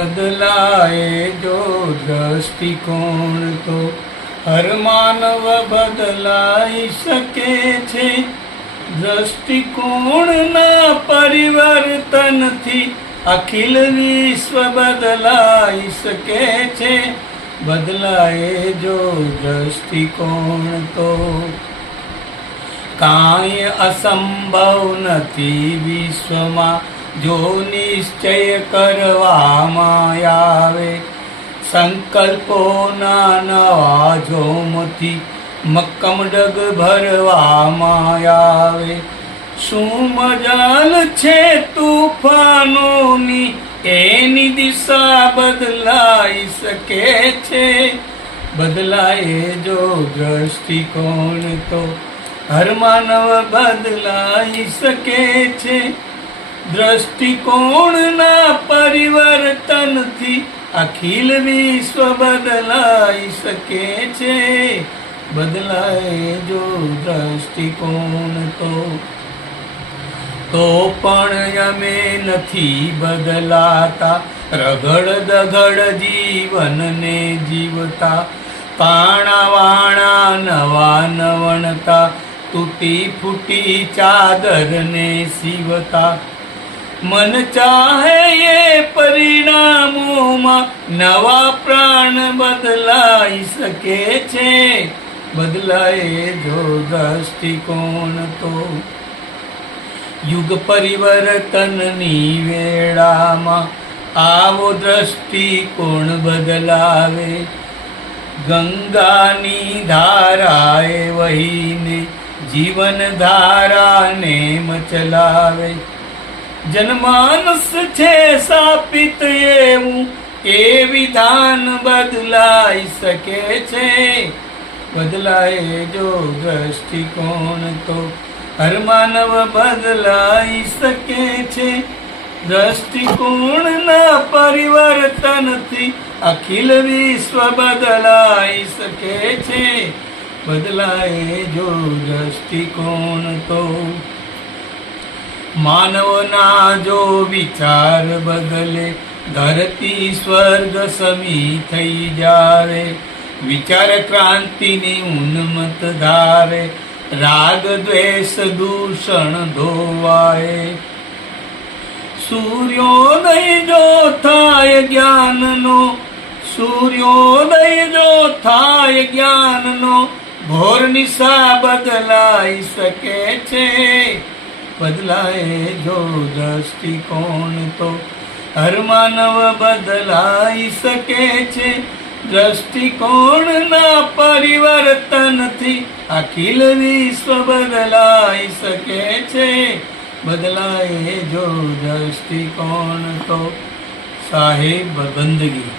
બદલાય જો દ્રષ્ટિકોણ તો હર માનવ બદલાઈ શકે છે. દ્રષ્ટિકોણના પરિવર્તનથી અખિલ વિશ્વ બદલાઈ શકે છે. બદલાય જો દ્રષ્ટિકોણ તો કાંઈ અસંભવ નથી વિશ્વમાં. જો નિશ્ચય કરવામાં આવે. સંકલ્પોના નવા જોમથી મક્કમ ડગ ભરવામાં આવે. શું મજાલ છે તુફાનોની? એની દિશા બદલાઈ શકે છે? બદલાય જો દ્રષ્ટિકોણ તો હર માનવ બદલાઈ શકે છે. દ્રષ્ટિકોણના પરિવર્તનથી અખિલ વિશ્વ બદલાઈ શકે છે. બદલાય જો દ્રષ્ટિકોણ તો. તો પણ અમે નથી બદલાતા. રગડ દગડ જીવનને જીવતા. પાણા વાણા નવા નવણતા. તૂટી ફૂટી ચાદરને સીવતા. મન ચાહે એ પરિણામોમાં નવા પ્રાણ બદલાઈ શકે છે. બદલાય જો દ્રષ્ટિકોણ તો. યુગ પરિવર્તનની વેળામાં આવો દ્રષ્ટિકોણ બદલાવે. ગંગાની ધારાએ વહીને જીવન ધારાને મચલાવે. જનમાનસ છે સાપિત એવું એ વિધાન બદલાઈ શકે છે. બદલાય જો દ્રષ્ટિકોણ તો હર માનવ બદલાઈ શકે છે. દ્રષ્ટિકોણના પરિવર્તનથી અખિલ વિશ્વ બદલાઈ શકે છે. બદલાય જો દ્રષ્ટિકોણ તો માનવના જો વિચાર બદલે, ધરતી સ્વર્ગ સમી થઈ જાવે. વિચાર ક્રાંતિની ઉન્મત ધારે, રાગ દ્વેષ દૂષણ ધોવાય સૂર્યોદય જો થાય જ્ઞાનનો, સૂર્યોદય જો થાય જ્ઞાનનો, ભોર નિશા બદલાઈ શકે છે. બદલાય જો દ્રષ્ટિકોણ તો હર માનવ બદલાઈ શકે છે. દ્રષ્ટિકોણના પરિવર્તનથી અખિલ વિશ્વ બદલાઈ શકે છે. બદલાય જો દ્રષ્ટિકોણ તો સાહેબ બંદગી.